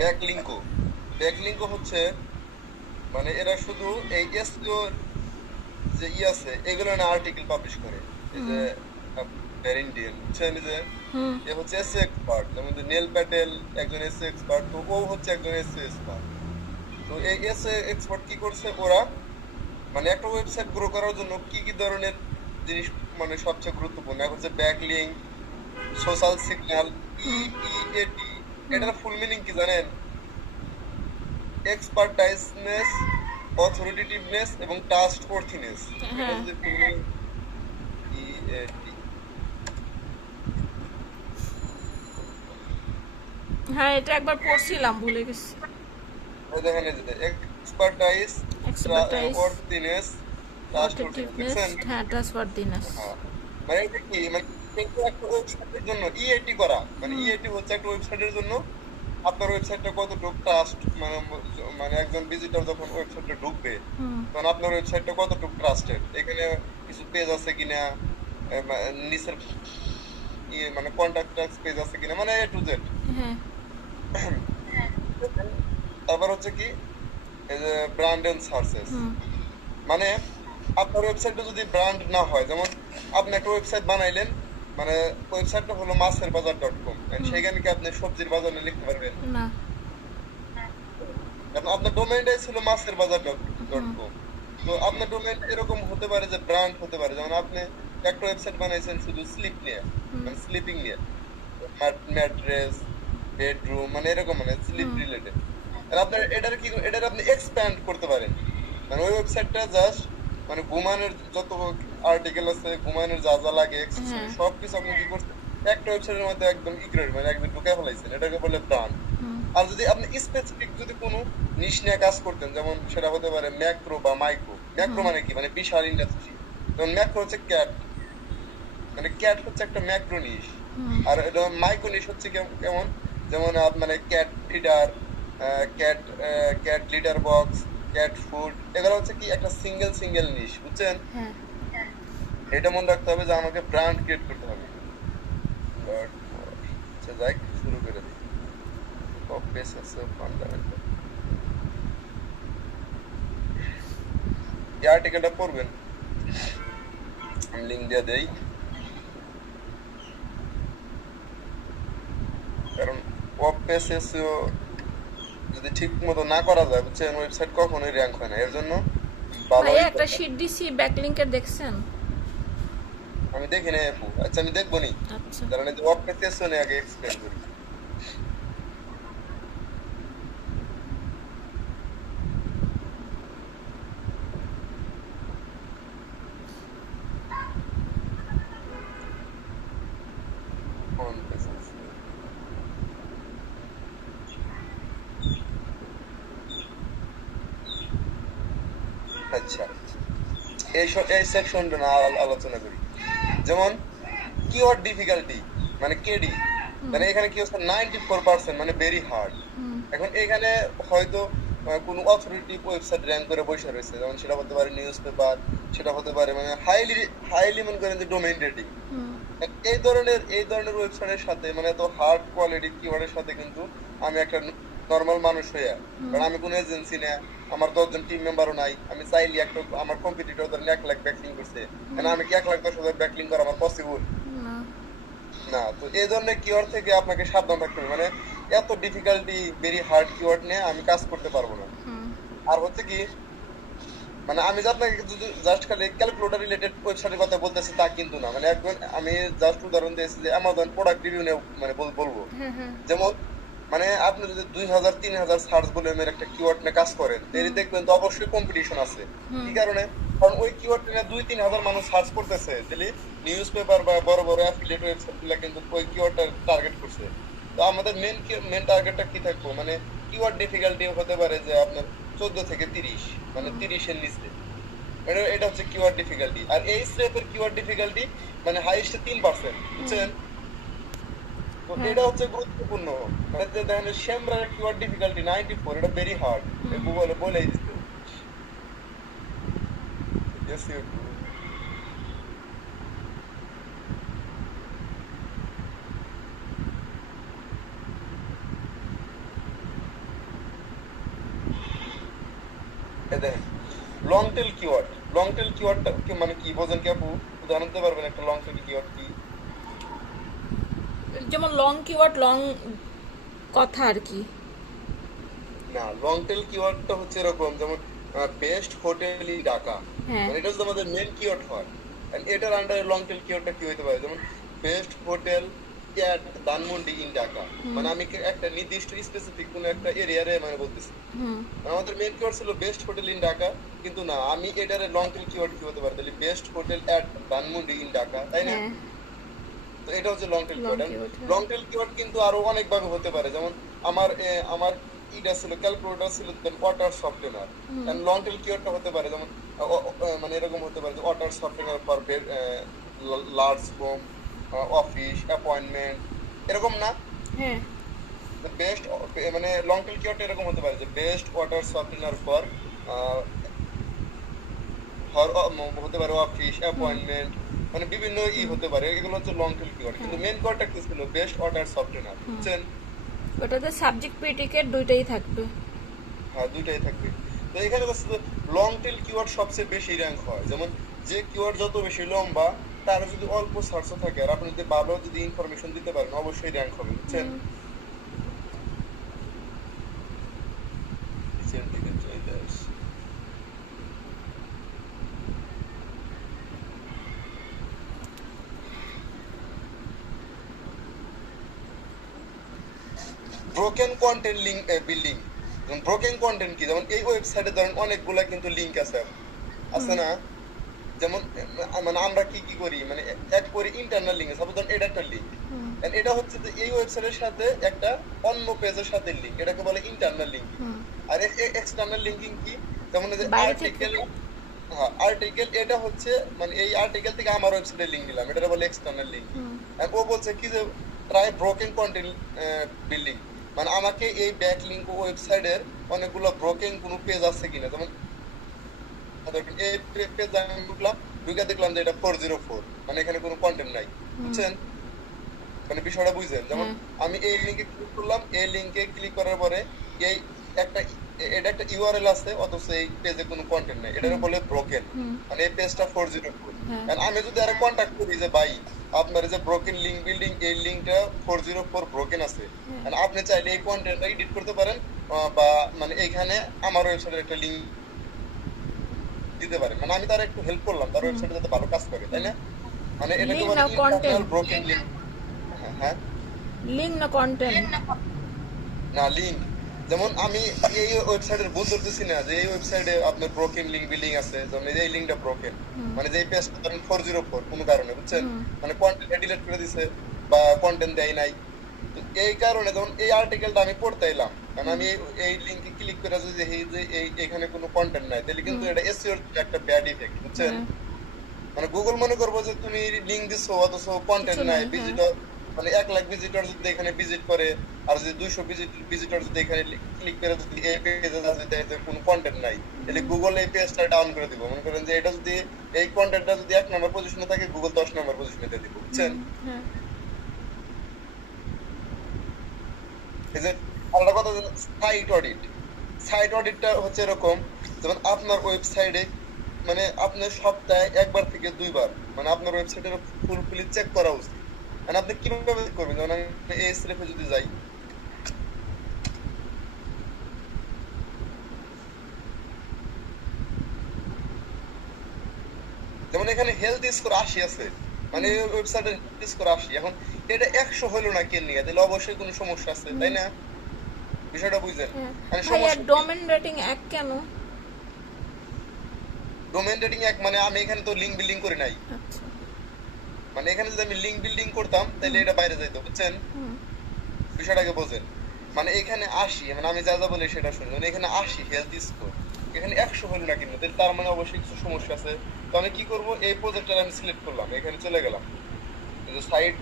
ব্যাকলিঙ্কও ব্যাকলিঙ্কও হচ্ছে মানে এরা শুধু এই এসইও যে আছে এগুলো না আর্টিকেল পাবলিশ করে। এই যে ইন্ডিয়ান বুঝছেন, এই যে এ হচ্ছে এসইও এক্সপার্ট, যেমন যে নীল প্যাটেল একজন এসইও এক্সপার্ট, তো ও হচ্ছে একজন এসইও এক্সপার্ট। তো এই এসইও এক্সপার্ট কি করছে ওরা, মানে একটা ওয়েবসাইট গ্রো করার জন্য কি কি ধরনের জিনিস মানে সবচেয়ে গুরুত্বপূর্ণ, এক হচ্ছে ব্যাকলিঙ্ক, সোশ্যাল সিগন্যাল, ইইএটি। এটার ফুল মিনিং কি জানেন? এক্সপার্টাইজনেস, অথরিটেটিভনেস এবং ট্রাস্টওয়ার্থিনেস। এটা হ্যাঁ যদি ফুল মিনিং ইএটি, হ্যাঁ, এটা একবার পড়ছিলাম, ভুলে গেছি। দেখেন এই যে এক্সপার্টাইজ, এক্সপার্টাইজ, ওয়ার্থিনেস, ট্রাস্টওয়ার্থিনেস, অথেন্টিভনেস, দেখছেন? হ্যাঁ, ট্রাস্টওয়ার্দিনেস। হ্যাঁ, মানে এটা কি মানে কিন্তু একটা ওয়েবসাইটের জন্য ইএটি করা, মানে ইএটি হচ্ছে একটা ওয়েবসাইটের জন্য আপনার ওয়েবসাইটটা কতটুকু ট্রাস্ট, মানে মানে একজন ভিজিটর যখন ওয়েবসাইটে ঢুকবে তখন আপনার ওয়েবসাইটটা কতটুকু ট্রাস্টেড, এখানে কিছু পেজ আছে কিনা, নিচের মানে কন্টাক্ট পেজ আছে কিনা, মানে এ টু জেড। হ্যাঁ। তারপর হচ্ছে কি, এই যে ব্র্যান্ড এন্ড সার্চেস, মানে আপনার ওয়েবসাইটটা যদি ব্র্যান্ড না হয়, যেমন আপনি একটা ওয়েবসাইট বানাইলেন, মানে ওয়েবসাইটটা হলো মাছের বাজার .com, সেখানে কি আপনি সবজির বাজার লিখতে পারবেন? না। কারণ আপনার ডোমেইনটাই ছিল মাছের বাজার .com। তো আপনার ডোমেইন এরকম হতে পারে যে ব্র্যান্ড হতে পারে, যেমন আপনি একটা ওয়েবসাইট বানাইছেন শুধু স্লিপ নিয়ে, মানে স্লিপিং নিয়ে, ম্যাট্রেস, বেডরুম, মানে এরকম, মানে স্লিপ রিলেটেড। আর আপনার এটার আপনি এক্সপ্যান্ড করতে পারেন, মানে ওই ওয়েবসাইটটা জাস্ট মানে ঘুমানোর যত আর্টিকেল আছে, ঘুমানোর যা যা লাগে হ্যাঁ। অ্যাক্সেসরি সবকিছু আপনি কি করছেন একটা ওয়েবসাইটের মধ্যে একদম ইগ্রেড, মানে একদম ঢুকাই ফেলাইছেন, এটাকে বলে ব্র্যান্ড। আর যদি আপনি স্পেসিফিক যদি কোনো নিশ নিয়ে কাজ করতেন, যেমন সেটা হতে পারে ম্যাক্রো বা মাইক্রো। ম্যাক্রো মানে কি, মানে বিশাল ইন্ডাস্ট্রি। যেমন ম্যাক্রো হচ্ছে ক্যাট, মানে ক্যাট হচ্ছে একটা ম্যাক্রো নিশ। আর এটা মাইক্রো নিশ হচ্ছে কেমন, যেমন মানে cat feeder, cat cat litre box, cat food, এগুলো হচ্ছে কি একটা সিঙ্গেল সিঙ্গেল নিশ, বুঝছেন? হ্যাঁ। এটা মনে রাখতে হবে যে আমাকে ব্র্যান্ড ক্রিয়েট করতে হবে। আচ্ছা যাই শুরু করে দিই। টপ পেজ আছে ফান্ডামেন্টাল, এই আর্টিকেলটা পড়বেন, আমি লিঙ্ক দিয়ে দেই। কারণ টপ পেজ এসইও যদি ঠিক মতো না করা যায়, বুঝছেন, ওয়েবসাইট কখনোই র্যাঙ্ক হয় না। এর জন্য ভাইয়া, ভালোই একটা কথা। শিট দিছি ব্যাকলিংকের, দেখছেন? আমি দেখি না আপু, আচ্ছা আমি দেখবো নি, আচ্ছা। কারণ এই যে টপ পেজ এসইও নিয়ে আগে এক্সপ্লেন করি। কোন পেজ এসইও, আচ্ছা এই সেকশনটা না আলোচনা করি। যেমন কিওয়ার্ড ডিফিকাল্টি, মানে কেডি, মানে এখানে কি হচ্ছে 94%, মানে ভেরি হার্ড। এখন এখানে হয়তো কোনো অথরিটি ওয়েবসাইট র্যাঙ্ক করে বসে রয়েছে, যেমন সেটা হতে পারে নিউজ পেপার, সেটা হতে পারে মানে হাইলি হাইলি মনে করেন যে ডোমেইন রেটিং। এই ধরনের ওয়েবসাইটের সাথে মানে এত হার্ড কোয়ালিটি কিওয়ার্ডের সাথে কিন্তু আমি একটা নর্মাল মানুষ হইয়া, কারণ আমি কোনো এজেন্সি না, আমার 10 জন টিম মেম্বারও নাই, আমি চাইলে একটা আমার কম্পিটিটর ধরেন 1 লাখ ব্যাকলিং করছে, মানে আমি কি 1,10,000 ব্যাকলিং করা আমার পসিবল না। না। তো এই ধরনের কিওয়ার্ড থেকে আপনাকে সাবধান থাকতে হবে, মানে এত ডিফিকাল্টি ভেরি হার্ড কিওয়ার্ড নিয়ে আমি কাজ করতে পারবো না। আর হচ্ছে কি, মানে আমি যে আপনাকে জাস্ট খালি ক্যালকুলেটর রিলেটেড ওয়েবসাইটের কথা বলতেছি তা কিন্তু না, মানে একজন আমি জাস্ট উদাহরণ দিয়েছি যে অ্যামাজন প্রোডাক্ট রিভিউ নিয়ে মানে বলবো। যেমন মানে আপনি যদি 2,000 3,000 সার্চ ভলিউমের একটা কিওয়ার্ড নিয়ে কাজ করেন, তাহলে দেখবেন তো অবশ্যই কম্পিটিশন আছে। কি কারণে? কারণ ওই কিওয়ার্ড নিয়ে 2-3 হাজার মানুষ সার্চ করতেছে, তাহলে নিউজ পেপার বা বড় বড় অ্যাফিলিয়েট ওয়েবসাইট গুলা কিন্তু ওই কিওয়ার্ডটা টার্গেট করছে। তো আমাদের মেন টার্গেটটা কি থাকবো, মানে কিওয়ার্ড ডিফিকাল্টি হতে পারে যে আপনার 14 থেকে 30, মানে 30-এর নিচে। এটা হচ্ছে কিওয়ার্ড ডিফিকাল্টি। আর এই স্টেপের কিওয়ার্ড ডিফিকাল্টি মানে হাইয়েস্ট 3%, বুঝছেন? তো এটা হচ্ছে গুরুত্বপূর্ণ। মানে যে দেখেন সেমরার কিওয়ার্ড ডিফিকাল্টি 94, এটা ভেরি হার্ড, গুগলে বলেই দিচ্ছে। এসইও টুল, এই দেখেন long tail keyword, long tail কিওয়ার্ডটা মানে কি বোঝেন কি আপু? উদাহরণ দিতে পারবেন একটা লং টেল কিওয়ার্ড কি? যেমন লং কিওয়ার্ড, লং কথা আর কি। না, লং টেল কিওয়ার্ডটা হচ্ছে এরকম, যেমন বেস্ট হোটেল ইন ঢাকা, হ্যাঁ মানে এটা যদি আমাদের মেন কিওয়ার্ড হয়, and এটার আন্ডারে লং টেল কিওয়ার্ডটা কি হতে পারে? যেমন best hotel at Dhanmondi in Dhaka, মানে আমি একটা নির্দিষ্ট স্পেসিফিক কোন একটা এরিয়ারে মানে বলতেছি। হুম আমাদের মেন কিওয়ার্ড ছিল বেস্ট হোটেল ইন ঢাকা, কিন্তু না, আমি এটারে লং টেল কিওয়ার্ড কি হতে পারে তাহলে? Best hotel at Dhanmondi in Dhaka, তাই না? হ্যাঁ তো এটা হচ্ছে long tail long keyword. Keyword হ্যাঁ লং টেল কিওয়ার্ড কিন্তু আরো অনেক ভাবে হতে পারে, যেমন আমার ইটা ছিল, ক্যালকুলেটর ছিল, then water software, and long tail কিওয়ার্ডটা হতে পারে যেমন মানে এরকম হতে পারে যে water software for large home, office, appointment, এরকম না? হ্যাঁ বেস্ট মানে লং টেল কিওয়ার্ডটা এরকম হতে পারে যে বেস্ট ওয়াটার সফটওয়্যার ফর হতে পারে অফিস, অ্যাপয়েন্টমেন্ট, মানে বিভিন্ন হতে পারে, এগুলো হচ্ছে লং টেল কিওয়ার্ড। কিন্তু মেন কিওয়ার্ডটা কি ছিল? বেস্ট অর্ডার সফটওয়্যার, বুঝছেন? ওটাতে সাবজেক্ট প্রেডিকেট দুইটাই থাকবে। হ্যাঁ, দুইটাই থাকবে। তো এখানে হচ্ছে লং টেল কিওয়ার্ড সবচেয়ে বেশি র্যাঙ্ক হয়, যেমন যে কিওয়ার্ড যত বেশি লম্বা তার যদি অল্প সার্চ থাকে আর আপনি যদি ভালো যদি ইনফরমেশন দিতে পারেন অবশ্যই র্যাঙ্ক হবে, বুঝছেন? Broken content link building. Broken content কি? যেমন এই ওয়েবসাইটে ধরেন অনেকগুলা কিন্তু লিঙ্ক আছে, আছে না? যেমন মানে আমরা কি কি করি, মানে এক করি ইন্টারনাল লিঙ্ক, সাপোজ ধরেন এটা একটা লিঙ্ক, এটা হচ্ছে যে এই ওয়েবসাইটের সাথে একটা অন্য পেজের সাথে লিঙ্ক, এটাকে বলে ইন্টারনাল লিঙ্ক। আর এক্সটার্নাল লিঙ্কিং কি? যেমন এই যে বাইরে থেকে আর্টিকেল, হ্যাঁ আর্টিকেল, এটা হচ্ছে মানে এই আর্টিকেল থেকে আমার ওয়েবসাইটে লিঙ্ক দিলাম, এটা বলে এক্সটার্নাল লিঙ্ক। আর ও বলছে কি যে ট্রাই ব্রোকেন কন্টেন্ট বিল্ডিং, মানে আমাকে এই ব্যাক লিঙ্ক ওয়েবসাইটের অনেকগুলো ব্রোকেন কোনো পেজ আছে কিনা, যেমন এই পেজে আমি ঢুকলাম, ঢুকে দেখলাম যে এটা 404, মানে এখানে কোনো কন্টেন্ট নাই, বুঝছেন? মানে বিষয়টা বুঝছেন? যেমন আমি এই লিংকে ক্লিক করলাম, এই লিংকে ক্লিক করার পরে এই একটা এটা একটা ইউআরএল আছে, অথচ এই পেজে কোনো কন্টেন্ট নাই, এটারে বলে ব্রোকেন, মানে এই পেজটা 404। এন্ড আমি যদি আরে কন্টাক্ট করি যে ভাই আপনার যে ব্রোকেন লিংক বিল্ডিং, এই লিংকটা 404 ব্রোকেন আছে, এন্ড আপনি চাইলে এই কন্টেন্টটা এডিট করতে পারেন, বা মানে এইখানে আমার ওয়েবসাইটের একটা লিংক দিতে পারেন, মানে আমি তার একটু হেল্প করলাম তার ওয়েবসাইটে যাতে ভালো কাজ করে, তাই না? মানে এটাকে লিঙ্ক বলে না ইন্টারনাল কন্টেন্ট, ব্রোকেন লিংক। হ্যাঁ, লিঙ্ক না কন্টেন্ট। না লিংক। যেমন আমি এই ওয়েবসাইটের ভুল ধরতেছি না যে এই ওয়েবসাইটে আপনার ব্রোকেন লিংক বিল্ডিং আছে, যেমন এই লিংকটা ব্রোকেন, মানে যে পেজটা ধরেন 404 কোনো কারণে, বুঝছেন? মানে কন্টেন্ট ডিলিট করে দিছে বা কন্টেন্ট দেয় নাই, তো এই কারণে যখন এই আর্টিকেলটা আমি পড়তে এলাম, কারণ আমি এই লিংকে ক্লিক করে যদি দেখি যে এখানে কোনো কন্টেন্ট নাই, তাহলে কিন্তু এটা এসইওর একটা ব্যাড ইফেক্ট, বুঝছেন? মানে গুগল মনে করবো যে তুমি লিংক দিছো অথচ কন্টেন্ট নাই, ভিজিটর মানে 1 লাখ ভিজিটর যদি এখানে ভিজিট করে, আর যদি 200 ভিজিটর যদি এখানে ক্লিক করে যদি এই পেজে যদি দেখে যে কোনো কন্টেন্ট নাই, তাহলে গুগল এই পেজটা ডাউন করে দিব। মনে করেন যে এটা যদি এই কন্টেন্টটা যদি 1 নম্বর পজিশনে থাকে, গুগল 10 নম্বর পজিশনে দিয়ে দিব, বুঝছেন? এই যে আরেকটা কথা, সাইট অডিট। সাইট অডিটটা হচ্ছে এরকম, যেমন আপনার ওয়েবসাইটে মানে আপনার সপ্তাহে 1 বার থেকে 2 বার মানে আপনার ওয়েবসাইটের ফুলফিলি চেক করা উচিত। মানে আপনি কিভাবে করবেন? যেমন আমি এসরেফে যদি যাই, যেমন এখানে হেলথ স্কোর 80 আছে, মানে ওয়েবসাইটের হেলথ স্কোর 80, এখন এটা 100 হলো না কেন নিয়ে, তাহলে অবশ্যই কোনো সমস্যা আছে, তাই না? বিষয়টা বুঝলেন? মানে ভাইয়া সমস্যা ডোমেন রেটিং 1 কেন? ডোমেইন রেটিং 1 মানে আমি এখানে তো লিংক বিল্ডিং করি নাই, আচ্ছা মানে এখানে যদি আমি লিংক বিল্ডিং করতাম তাহলে এটা বাইরে যাইতো, বুঝছেন? বিষয়টাকে বোঝেন? মানে এখানে 80, মানে আমি যা যা বলি সেটা শুনুন, মানে এখানে 80 হেলথ স্কোর, এখানে 100 হলো না কিন্তু, তার মানে অবশ্যই কিছু সমস্যা আছে। তো আমি কি করব, এই প্রজেক্টটা আমি সিলেক্ট করলাম, এখানে চলে গেলাম, এই যে সাইট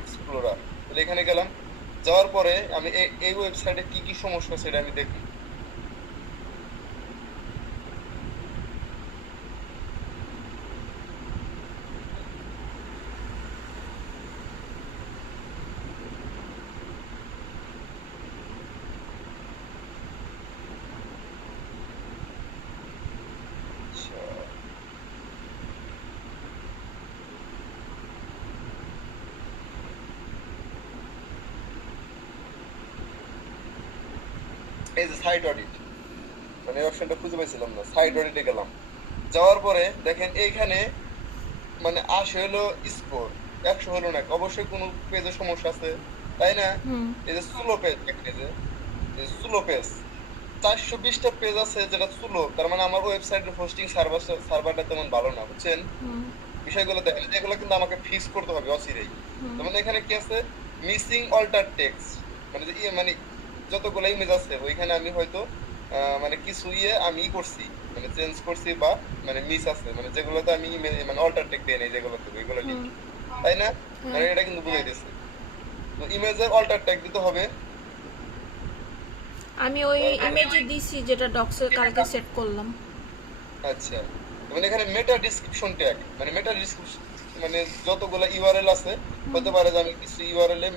এক্সপ্লোরার, তাহলে এখানে গেলাম, যাওয়ার পরে আমি এই ওয়েবসাইটে কি কি সমস্যা সেটা আমি দেখি। এই যে সাইট অডিট, মানে এই অপশনটা খুঁজে পাইছিলাম না, সাইট অডিটে গেলাম। যাওয়ার পরে দেখেন এইখানে মানে 80 হলো স্কোর, 100 হলো না, অবশ্যই কোনো পেজে সমস্যা আছে, তাই না? হুম এই যে সুলো পেজ, দেখেন এই যে সুলো পেজ 420টা পেজ আছে যেটা সুলো, তার মানে আমার ওয়েবসাইটের হোস্টিং সার্ভারটা তেমন ভালো না, বুঝছেন? হুম বিষয়গুলো দেখেন, এগুলো কিন্তু আমাকে ফিক্স করতে হবে অচিরেই। হুম যেমন এখানে কি আছে, মিসিং অল্টার টেক্সট, মানে যে মানে যতগুলো ইমেজ আছে ওইখানে আমি হয়তো মানে কিছু আমি করছি, মানে চেঞ্জ করছি বা মানে মিস আছে, মানে যেগুলোতে আমি মানে অল্টার টেক্সট দেই নাই, যেগুলোতে ওইগুলো হুম লিখি, তাই না? মানে হ্যাঁ এটা কিন্তু বুঝাই দিচ্ছে। তো ইমেজের অল্টার টেক্সট দিতে হবে। আমি ওই তারপরে ইমেজে দিছি যেটা ডক্সের কালকে সেট করলাম। আচ্ছা, মানে এখানে মেটা ডিসক্রিপশন ট্যাগ, মানে মেটা ডিসক্রিপশন মানে যতগুলা ইউআরএল আছে, হুম হতে পারে যে আমি কিছু ইউআরএল এ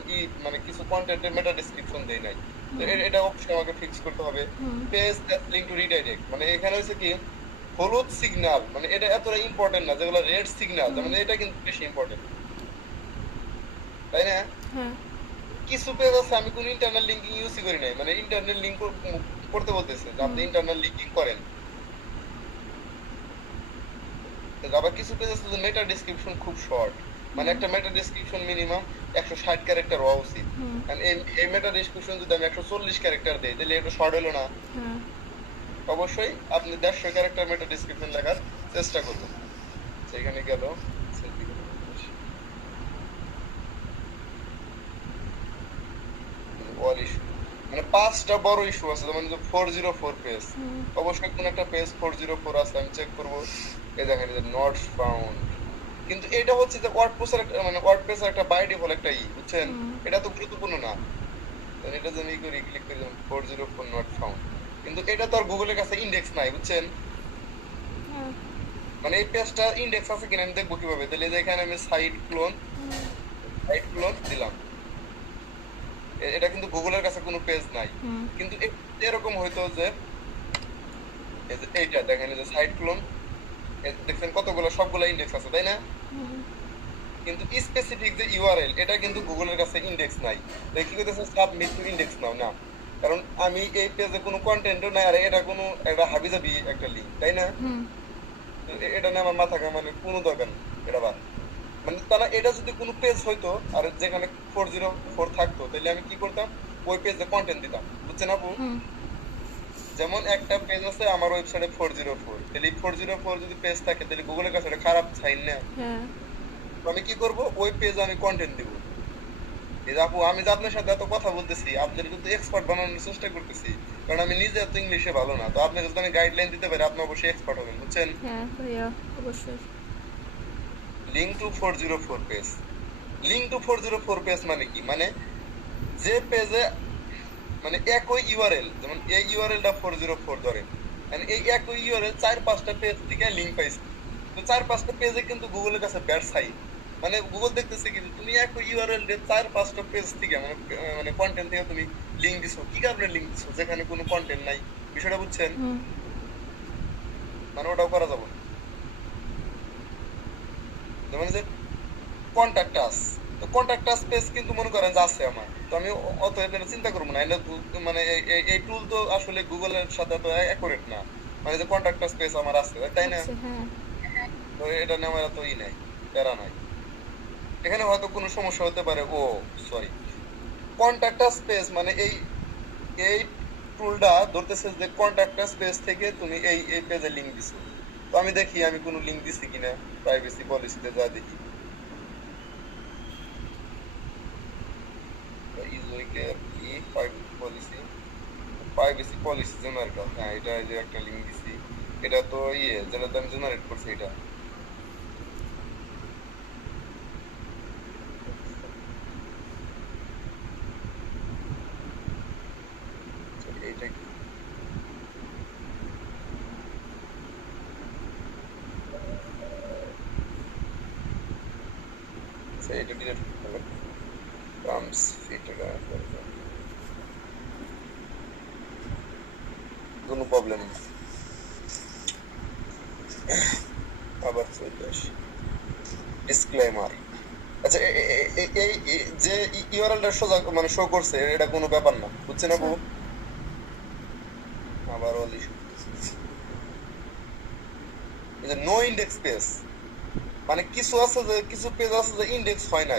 মানে কিছু কন্টেন্টের মেটা ডিসক্রিপশন দেই নাই, তো হুম এটা অবশ্যই আমাকে ফিক্স করতে হবে। হুম পেজ লিংক টু রিডাইরেক্ট, মানে এখানে হচ্ছে কি হলুদ সিগন্যাল, মানে এটা এতটা ইম্পর্টেন্ট না, যেগুলো রেড সিগন্যাল হুম মানে এটা কিন্তু বেশি ইম্পর্টেন্ট, তাই না? হ্যাঁ কিছু পেজ আছে আমি কোনো ইন্টারনাল লিঙ্কিং ইউজই করি নাই, মানে ইন্টারনাল লিঙ্ক করতে বলতেছে যে হুম আপনি ইন্টারনাল লিঙ্কিং করেন। আবার কিছু পেজ আছে যে মেটা ডেসক্রিপশন খুব শর্ট, মানে হুম একটা মেটা ডেসক্রিপশন মিনিমাম 160 ক্যারেক্টার হওয়া উচিত। হুম And এই মেটা ডেসক্রিপশন যদি আমি 140 ক্যারেক্টার দেই তাহলে এটা শর্ট হলো না? হ্যাঁ অবশ্যই আপনি 150 ক্যারেক্টার মেটা ডেসক্রিপশন লেখার চেষ্টা করবেন। সেখানে গেল অল ইস্যু, মানে 5টা বড় ইস্যু আছে, যেমন যে 404 পেজ, হুম অবশ্যই কোন একটা পেজ 404 আছে, আমি চেক করব। এই দেখেন যে নট ফাউন্ড, কিন্তু এটা হচ্ছে যে ওয়ার্ডপ্রেসের একটা মানে ওয়ার্ডপ্রেসের একটা বাই ডিফল্ট একটা বুঝছেন? হুম এটা তো গুরুত্বপূর্ণ না। তাহলে এটা যদি করি, ক্লিক করি যেমন 404 নট ফাউন্ড, কিন্তু এটা তো আর গুগলের কাছে ইন্ডেক্স নাই, বুঝছেন? হ্যাঁ মানে এই পেজটা ইন্ডেক্স আছে কিনা আমি দেখবো কিভাবে? তাহলে এই যে এখানে আমি সাইট ক্লোন দিলাম, এটা কিন্তু গুগলের কাছে কোনো পেজ নাই। হুম কিন্তু এরকম হয়তো যে এই যে এইটা দেখেন, এই যে সাইট ক্লোন, দেখছেন কতগুলো, সবগুলো ইন্ডেক্স আছে, তাই না? হুম কিন্তু স্পেসিফিক যে ইউআরএল এটা কিন্তু গুগলের কাছে ইন্ডেক্স নাই। তাই কি করতেছে, সাবমিট টু ইন্ডেক্স নাও না, কারণ আমি এই পেজে কোনো কন্টেন্টও নাই, আর এটা কোনো একটা হাবিজাবি একটা লিঙ্ক, তাই না? হুম তো এটা নিয়ে আমার মাথা মানে কোনো দরকার নেই, এটা বাদ। মানে তারা এটা যদি কোনো পেজ হইতো আর যেখানে 404 থাকতো, তাহলে আমি কি করতাম, ওই পেজে কন্টেন্ট দিতাম, বুঝছেন আপু? হুম যেমন একটা পেজ আছে আমার ওয়েবসাইটে 404, তাহলে 404 যদি পেজ থাকে তাহলে গুগলের কাছে এটা খারাপ সাইন না? হ্যাঁ তো আমি কি করব, ওই পেজে আমি কন্টেন্ট দিব। এই যে আপু, আমি যে আপনার সাথে এত কথা বলতেছি, আপনার কিন্তু এক্সপার্ট বানানোর চেষ্টা করতেছি, কারণ আমি নিজে এত ইংলিশে ভালো না, তো আপনাকে যদি আমি গাইডলাইন দিতে পারি আপনি অবশ্যই এক্সপার্ট হবেন, বুঝছেন? হ্যাঁ ভাইয়া অবশ্যই। Link to 404 page, link to 404 page মানে কি, মানে যে পেজে মানে একই ইউআরএল, যেমন এই ইউআরএলটা 404 ধরেন, মানে এই একই ইউআরএল 4-5টা পেজ থেকে লিঙ্ক পাইছে, তো 4-5টা পেজে কিন্তু গুগলের কাছে ব্যাড সাইট, মানে গুগল দেখতেছে কি যে তুমি একই ইউআরএল দিয়ে 4-5টা পেজ থেকে মানে মানে কন্টেন্ট থেকে তুমি লিঙ্ক দিছো, কি কারণে লিঙ্ক দিছো যেখানে কোনো কন্টেন্ট নাই? বিষয়টা বুঝছেন? হুম মানে ওটাও করা যাবে না। যেমন যে কন্টাক্ট আস, তো কন্টাক্ট আস পেজ কিন্তু মনে করেন যে আছে আমার, তো আমি অতএব এটা চিন্তা করবো না, এটা মানে এই টুল তো আসলে গুগলের সাথে তো অ্যাকুরেট না, মানে যে কন্টাক্ট আস পেজ আমার আছে, তাই না? আচ্ছা হ্যাঁ তো এটা নিয়ে আমার এত নাই, প্যারা নাই। এখানে হয়তো কোনো সমস্যা হতে পারে, ও সরি, কন্টাক্ট আস পেজ মানে এই এই টুলটা ধরতেছে যে কন্টাক্ট আস পেজ থেকে তুমি এই পেজে লিংক দিছো, তো আমি দেখি আমি কোনো লিংক দিছি কিনা, প্রাইভেসি পলিসিতে যা দেখি, প্রাইভেসি পলিসি জেনারেট, হ্যাঁ এটা এই যে একটা লিংক দিছি, এটা তো যেটা তো আমি জেনারেট করছি এটা। Sorry, এইটা কি, আচ্ছা, এটা ডিলিট করতে হবে, টার্মস এটা কোনো প্রবলেম না, আবার চলে আসি ডিসক্লেমার। আচ্ছা যে ইউআরএলটা সোজা মানে শো করছে, এটা কোনো ব্যাপার না, বুঝছেন আচ্ছা আপু? আবার অলি নো ইন্ডেক্স পেজ, মানে কিছু আছে যে কিছু পেজ আছে যে ইন্ডেক্স হয় নাই।